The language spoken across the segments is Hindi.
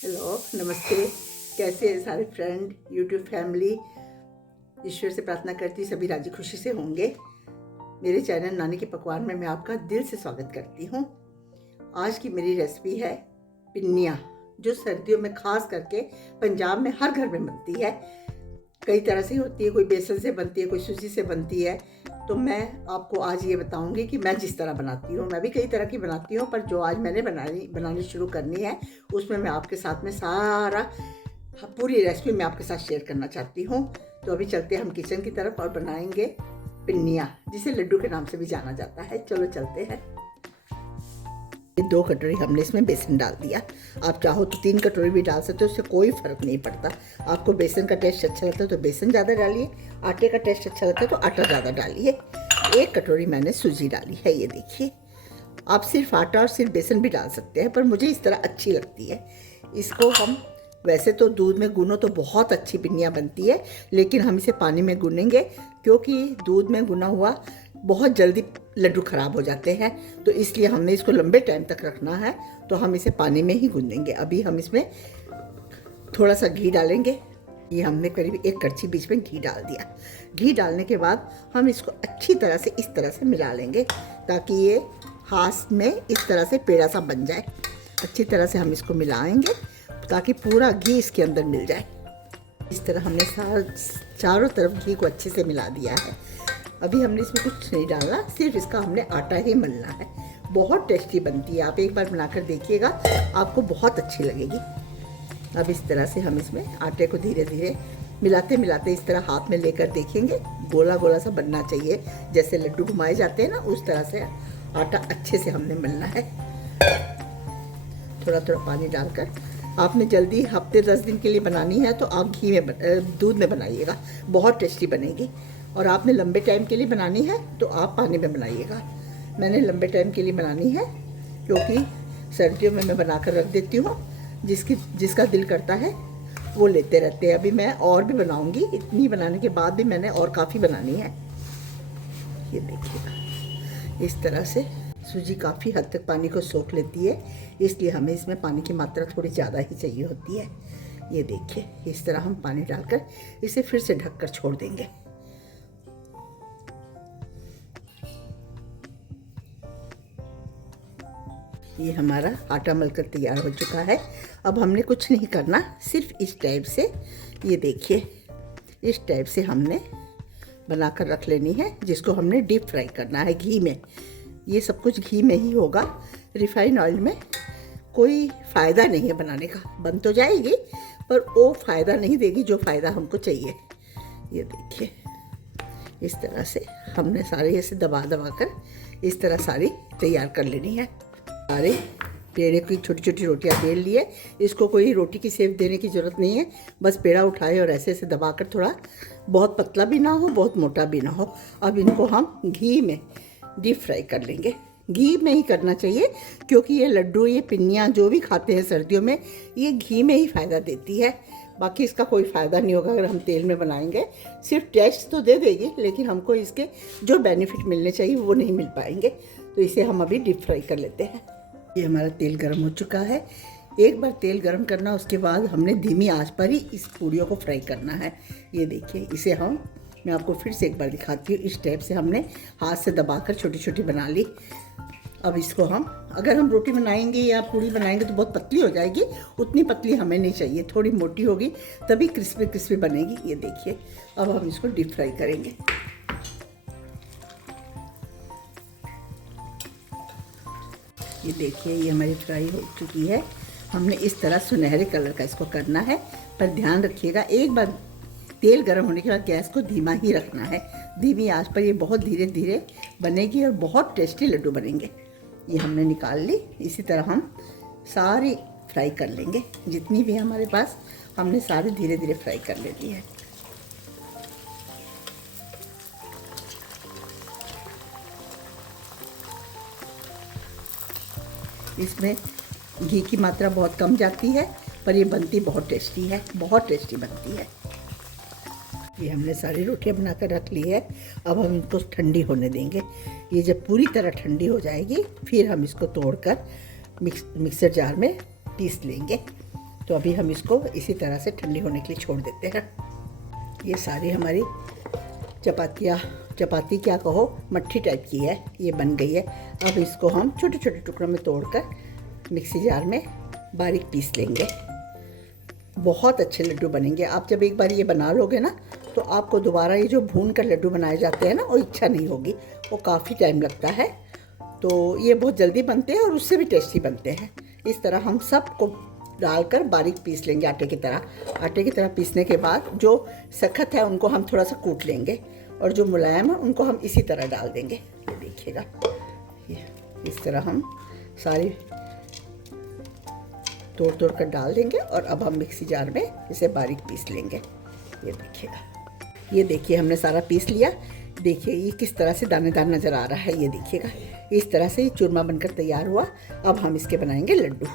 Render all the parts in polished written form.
हेलो, नमस्ते। कैसे हैं सारे फ्रेंड, यूट्यूब फैमिली। ईश्वर से प्रार्थना करती सभी राजी खुशी से होंगे। मेरे चैनल नानी के पकवान में मैं आपका दिल से स्वागत करती हूँ। आज की मेरी रेसिपी है पिन्नियाँ, जो सर्दियों में खास करके पंजाब में हर घर में बनती है। कई तरह से होती है, कोई बेसन से बनती है, कोई सूजी से बनती है। तो मैं आपको आज ये बताऊंगी कि मैं जिस तरह बनाती हूँ। मैं भी कई तरह की बनाती हूँ, पर जो आज मैंने बनानी शुरू करनी है उसमें मैं आपके साथ में पूरी रेसिपी मैं आपके साथ शेयर करना चाहती हूँ। तो अभी चलते हैं हम किचन की तरफ और बनाएंगे पिन्नियाँ, जिसे लड्डू के नाम से भी जाना जाता है। चलो चलते हैं। 2 कटोरी हमने इसमें बेसन डाल दिया। आप चाहो तो 3 कटोरी भी डाल सकते हो, उससे कोई फ़र्क नहीं पड़ता। आपको बेसन का टेस्ट अच्छा लगता है तो बेसन ज़्यादा डालिए, आटे का टेस्ट अच्छा लगता है तो आटा ज़्यादा डालिए। 1 कटोरी मैंने सूजी डाली है, ये देखिए। आप सिर्फ आटा और सिर्फ बेसन भी डाल सकते हैं, पर मुझे इस तरह अच्छी लगती है। इसको हम वैसे तो दूध में गूनो तो बहुत अच्छी पिन्नियाँ बनती है, लेकिन हम इसे पानी में गूनेंगे क्योंकि दूध में गुना हुआ बहुत जल्दी लड्डू ख़राब हो जाते हैं। तो इसलिए हमने इसको लंबे टाइम तक रखना है, तो हम इसे पानी में ही गूंदेंगे। अभी हम इसमें थोड़ा सा घी डालेंगे। ये हमने करीब 1 कड़छी बीच में घी डाल दिया। घी डालने के बाद हम इसको अच्छी तरह से इस तरह से मिला लेंगे, ताकि ये हाथ में इस तरह से पेड़ा सा बन जाए। अच्छी तरह से हम इसको मिलाएंगे ताकि पूरा घी इसके अंदर मिल जाए। इस तरह हमने चारों तरफ घी को अच्छे से मिला दिया है। अभी हमने इसमें कुछ नहीं डालना, सिर्फ इसका हमने आटा ही मलना है। बहुत टेस्टी बनती है, आप एक बार बनाकर देखिएगा, आपको बहुत अच्छी लगेगी। अब इस तरह से हम इसमें आटे को धीरे धीरे मिलाते मिलाते इस तरह हाथ में लेकर देखेंगे, गोला गोला सा बनना चाहिए। जैसे लड्डू घुमाए जाते हैं ना, उस तरह से आटा अच्छे से हमने मलना है। थोड़ा थोड़ा पानी डालकर, आपने जल्दी हफ्ते 10 दिन के लिए बनानी है तो आप दूध में बनाइएगा, बहुत टेस्टी बनेगी। और आपने लंबे टाइम के लिए बनानी है तो आप पानी में बनाइएगा। मैंने लंबे टाइम के लिए बनानी है क्योंकि सर्दियों में मैं बनाकर रख देती हूँ। जिसका दिल करता है वो लेते रहते हैं। अभी मैं और भी बनाऊँगी, इतनी बनाने के बाद भी मैंने और काफ़ी बनानी है। ये देखिएगा, इस तरह से सूजी काफ़ी हद तक पानी को सोख लेती है, इसलिए हमें इसमें पानी की मात्रा थोड़ी ज़्यादा ही चाहिए होती है। ये देखिए, इस तरह हम पानी डालकर इसे फिर से ढककर छोड़ देंगे। ये हमारा आटा मलकर तैयार हो चुका है। अब हमने कुछ नहीं करना, सिर्फ इस टाइप से, ये देखिए, इस टाइप से हमने बनाकर रख लेनी है, जिसको हमने डीप फ्राई करना है घी में। ये सब कुछ घी में ही होगा, रिफाइंड ऑयल में कोई फ़ायदा नहीं है बनाने का। बन तो जाएगी पर वो फ़ायदा नहीं देगी जो फ़ायदा हमको चाहिए। ये देखिए, इस तरह से हमने सारे ऐसे दबा दबा कर इस तरह सारी तैयार कर लेनी है। सारे पेड़े की छोटी छोटी रोटियां बेल लिए। इसको कोई रोटी की शेप देने की ज़रूरत नहीं है, बस पेड़ा उठाए और ऐसे ऐसे दबाकर, थोड़ा बहुत पतला भी ना हो बहुत मोटा भी ना हो। अब इनको हम घी में डीप फ्राई कर लेंगे। घी में ही करना चाहिए क्योंकि ये लड्डू, ये पिन्नियाँ जो भी खाते हैं सर्दियों में, ये घी में ही फ़ायदा देती है। बाकी इसका कोई फ़ायदा नहीं होगा अगर हम तेल में बनाएंगे। सिर्फ टेस्ट तो दे देगी, लेकिन हमको इसके जो बेनिफिट मिलने चाहिए वो नहीं मिल पाएंगे। तो इसे हम अभी डीप फ्राई कर लेते हैं। ये हमारा तेल गर्म हो चुका है। एक बार तेल गर्म करना, उसके बाद हमने धीमी आंच पर ही इस पूड़ियों को फ्राई करना है। ये देखिए, इसे मैं आपको फिर से एक बार दिखाती हूँ। इस टाइप से हमने हाथ से दबाकर छोटी छोटी बना ली। अब इसको अगर हम रोटी बनाएंगे या पूड़ी बनाएंगे तो बहुत पतली हो जाएगी, उतनी पतली हमें नहीं चाहिए, थोड़ी मोटी होगी तभी क्रिस्पी क्रिस्पी बनेगी। ये देखिए, अब हम इसको डीप फ्राई करेंगे। ये देखिए, ये हमारी फ्राई हो चुकी है। हमने इस तरह सुनहरे कलर का इसको करना है, पर ध्यान रखिएगा, एक बार तेल गर्म होने के बाद गैस को धीमा ही रखना है। धीमी आंच पर ये बहुत धीरे धीरे बनेगी और बहुत टेस्टी लड्डू बनेंगे। ये हमने निकाल ली। इसी तरह हम सारी फ्राई कर लेंगे, जितनी भी हमारे पास, हमने सारी धीरे धीरे फ्राई कर लेनी है। इसमें घी की मात्रा बहुत कम जाती है, पर ये बनती बहुत टेस्टी है, बहुत टेस्टी बनती है। ये हमने सारी रोटियां बनाकर रख ली है। अब हम इनको ठंडी होने देंगे। ये जब पूरी तरह ठंडी हो जाएगी, फिर हम इसको तोड़कर मिक्सर जार में पीस लेंगे। तो अभी हम इसको इसी तरह से ठंडी होने के लिए छोड़ देते हैं। ये सारी हमारी चपाती क्या कहो, मट्ठी टाइप की है, ये बन गई है। अब इसको हम छोटे छोटे टुकड़ों में तोड़कर मिक्सी जार में बारीक पीस लेंगे। बहुत अच्छे लड्डू बनेंगे। आप जब एक बार ये बना लोगे ना, तो आपको दोबारा ये जो भून कर लड्डू बनाए जाते हैं ना, वो इच्छा नहीं होगी। वो काफ़ी टाइम लगता है, तो ये बहुत जल्दी बनते हैं और उससे भी टेस्टी बनते हैं। इस तरह हम सबको डालकर बारीक पीस लेंगे आटे की तरह। आटे की तरह पीसने के बाद जो सख्त है उनको हम थोड़ा सा कूट लेंगे, और जो मुलायम है उनको हम इसी तरह डाल देंगे। ये देखिएगा, ये इस तरह हम सारी तोड़ कर डाल देंगे, और अब हम मिक्सी जार में इसे बारीक पीस लेंगे। ये देखिएगा, ये देखिए हमने सारा पीस लिया। देखिए ये किस तरह से दानेदार नज़र आ रहा है। ये देखिएगा, इस तरह से ये चूरमा बनकर तैयार हुआ। अब हम इसके बनाएंगे लड्डू।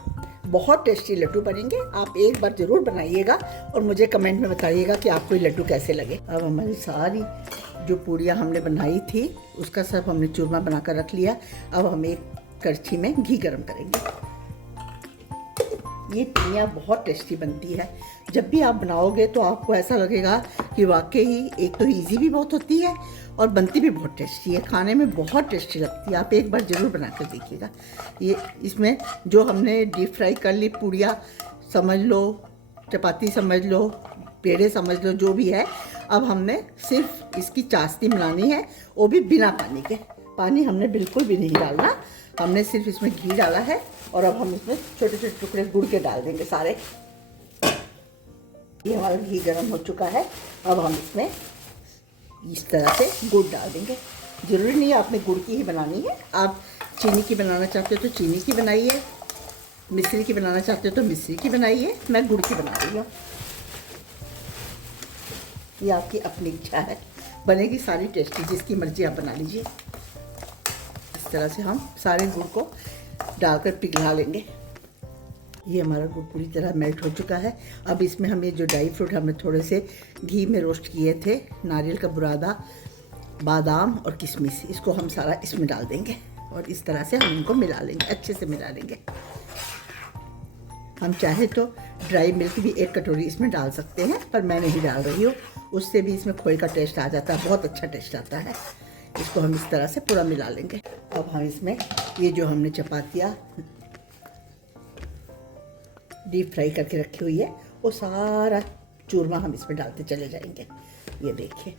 बहुत टेस्टी लड्डू बनेंगे। आप एक बार ज़रूर बनाइएगा और मुझे कमेंट में बताइएगा कि आपको ये लड्डू कैसे लगे। अब हमारी सारी जो पूड़ियाँ हमने बनाई थी उसका सब हमने चूरमा बनाकर रख लिया। अब हम एक कड़छी में घी गरम करेंगे। ये पूड़ियाँ बहुत टेस्टी बनती है। जब भी आप बनाओगे तो आपको ऐसा लगेगा कि वाकई एक तो इजी भी बहुत होती है और बनती भी बहुत टेस्टी है। खाने में बहुत टेस्टी लगती है। आप एक बार ज़रूर बना कर देखिएगा। ये इसमें जो हमने डीप फ्राई कर ली पूड़ियाँ समझ लो, चपाती समझ लो, पेड़े समझ लो, जो भी है, अब हमने सिर्फ इसकी चाशनी बनानी है, वो भी बिना पानी के। पानी हमने बिल्कुल भी नहीं डालना। हमने सिर्फ इसमें घी डाला है, और अब हम इसमें छोटे छोटे टुकड़े गुड़ के डाल देंगे सारे। ये हमारा घी गर्म हो चुका है। अब हम इसमें इस तरह से गुड़ डाल देंगे। ज़रूरी नहीं है आपने गुड़ की ही बनानी है। आप चीनी की बनाना चाहते हो तो चीनी की बनाइए, मिश्री की बनाना चाहते हो तो मिश्री की बनाइए। मैं गुड़ की बना रही हूँ। ये आपकी अपनी इच्छा है, बनेगी सारी टेस्टी, जिसकी मर्जी आप बना लीजिए। इस तरह से हम सारे गुड़ को डालकर पिघला लेंगे। ये हमारा गुड़ पूरी तरह मेल्ट हो चुका है। अब इसमें हमें जो ड्राई फ्रूट हमने थोड़े से घी में रोस्ट किए थे, नारियल का बुरादा, बादाम और किशमिश, इसको हम सारा इसमें डाल देंगे, और इस तरह से हम इनको मिला लेंगे, अच्छे से मिला लेंगे। हम चाहे तो ड्राई मिल्क भी एक कटोरी इसमें डाल सकते हैं, पर मैं नहीं डाल रही हूँ। उससे भी इसमें खोए का टेस्ट आ जाता है, बहुत अच्छा टेस्ट आता है। इसको हम इस तरह से पूरा मिला लेंगे। अब हम इसमें ये जो हमने चपातियाँ डीप फ्राई करके रखी हुई है, वो सारा चूरमा हम इसमें डालते चले जाएंगे। ये देखिए,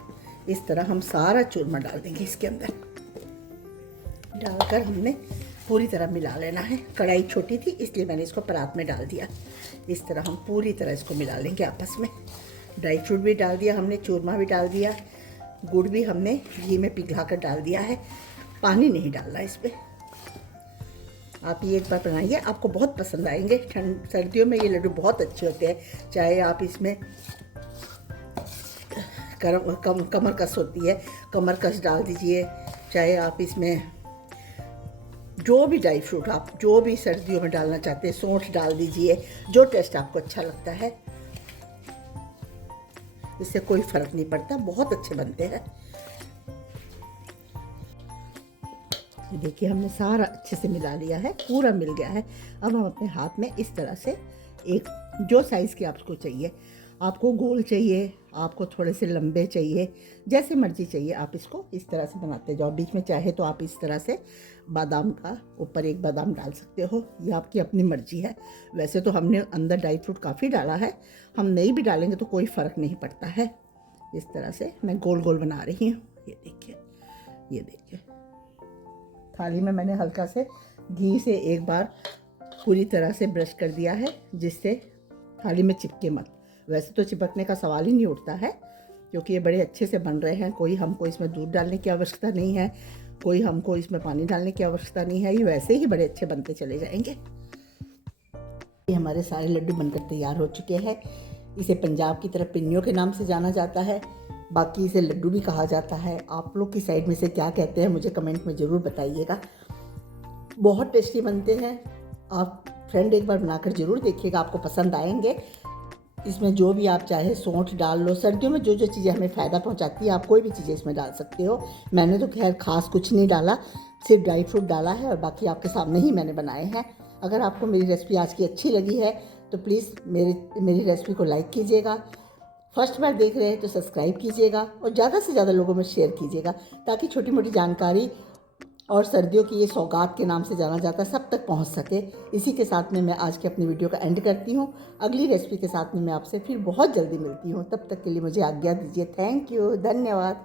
इस तरह हम सारा चूरमा डाल देंगे इसके अंदर। डालकर हमने पूरी तरह मिला लेना है। कढ़ाई छोटी थी इसलिए मैंने इसको परात में डाल दिया। इस तरह हम पूरी तरह इसको मिला लेंगे आपस में। ड्राई फ्रूट भी डाल दिया हमने, चूरमा भी डाल दिया, गुड़ भी हमने घी में पिघला कर डाल दिया है। पानी नहीं डालना इस पर। आप ये एक बार बनाइए, आपको बहुत पसंद आएंगे। सर्दियों में ये लड्डू बहुत अच्छे होते हैं। चाहे आप इसमें कमर कस होती है, कमर कस डाल दीजिए, चाहे आप इसमें जो भी ड्राई फ्रूट आप जो भी सर्दियों में डालना चाहते हैं, सौंठ डाल दीजिए, जो टेस्ट आपको अच्छा लगता है। इससे कोई फ़र्क नहीं पड़ता, बहुत अच्छे बनते हैं। ये देखिए हमने सारा अच्छे से मिला लिया है, पूरा मिल गया है। अब हम अपने हाथ में इस तरह से एक जो साइज़ के आपको चाहिए, आपको गोल चाहिए, आपको थोड़े से लंबे चाहिए, जैसे मर्जी चाहिए आप इसको इस तरह से बनाते जाओ। बीच में चाहे तो आप इस तरह से बादाम का ऊपर एक बादाम डाल सकते हो, ये आपकी अपनी मर्जी है। वैसे तो हमने अंदर ड्राई फ्रूट काफ़ी डाला है, हम नहीं भी डालेंगे तो कोई फ़र्क नहीं पड़ता है। इस तरह से मैं गोल गोल बना रही हूँ। ये देखिए, ये देखिए, थाली में मैंने हल्का से घी से एक बार पूरी तरह से ब्रश कर दिया है, जिससे थाली में चिपके मत। वैसे तो चिपकने का सवाल ही नहीं उठता है, क्योंकि ये बड़े अच्छे से बन रहे हैं। कोई हमको इसमें दूध डालने की आवश्यकता नहीं है, कोई हमको इसमें पानी डालने की आवश्यकता नहीं है। ये वैसे ही बड़े अच्छे बनते चले जाएंगे। ये हमारे सारे लड्डू बनकर तैयार हो चुके हैं। इसे पंजाब की तरफ पिन्नियों के नाम से जाना जाता है, बाकी इसे लड्डू भी कहा जाता है। आप लोग की साइड में से क्या कहते हैं मुझे कमेंट में ज़रूर बताइएगा। बहुत टेस्टी बनते हैं। आप फ्रेंड एक बार बनाकर ज़रूर देखिएगा, आपको पसंद आएंगे। इसमें जो भी आप चाहे सौंठ डाल लो। सर्दियों में जो जो चीज़ें हमें फ़ायदा पहुंचाती है, आप कोई भी चीज़ें इसमें डाल सकते हो। मैंने तो खैर ख़ास कुछ नहीं डाला, सिर्फ ड्राई फ्रूट डाला है, और बाकी आपके सामने ही मैंने बनाए हैं। अगर आपको मेरी रेसिपी आज की अच्छी लगी है तो प्लीज़ मेरी रेसिपी को लाइक कीजिएगा। फर्स्ट बार देख रहे हैं तो सब्सक्राइब कीजिएगा और ज़्यादा से ज़्यादा लोगों में शेयर कीजिएगा, ताकि छोटी मोटी जानकारी और सर्दियों की ये सौगात के नाम से जाना जाता है सब तक पहुंच सके। इसी के साथ में मैं आज की अपनी वीडियो का एंड करती हूँ। अगली रेसिपी के साथ में मैं आपसे फिर बहुत जल्दी मिलती हूँ। तब तक के लिए मुझे आज्ञा दीजिए। थैंक यू, धन्यवाद।